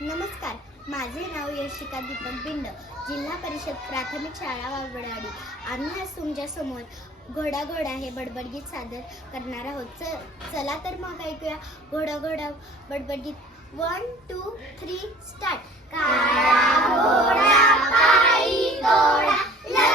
नमस्कार, माझे नाव यशिका दीपक बिंड, जिल्हा परिषद प्राथमिक शाळा वावडाडी. आम्ही आज तुमच्या समोर घोडा घोडा हे बडबडगीत सादर करणार आहोत. चला तर मग ऐकूया घोडा घोडा बडबडगीत. 1 2 3 स्टार्ट. काळा घोडा पायी घोडा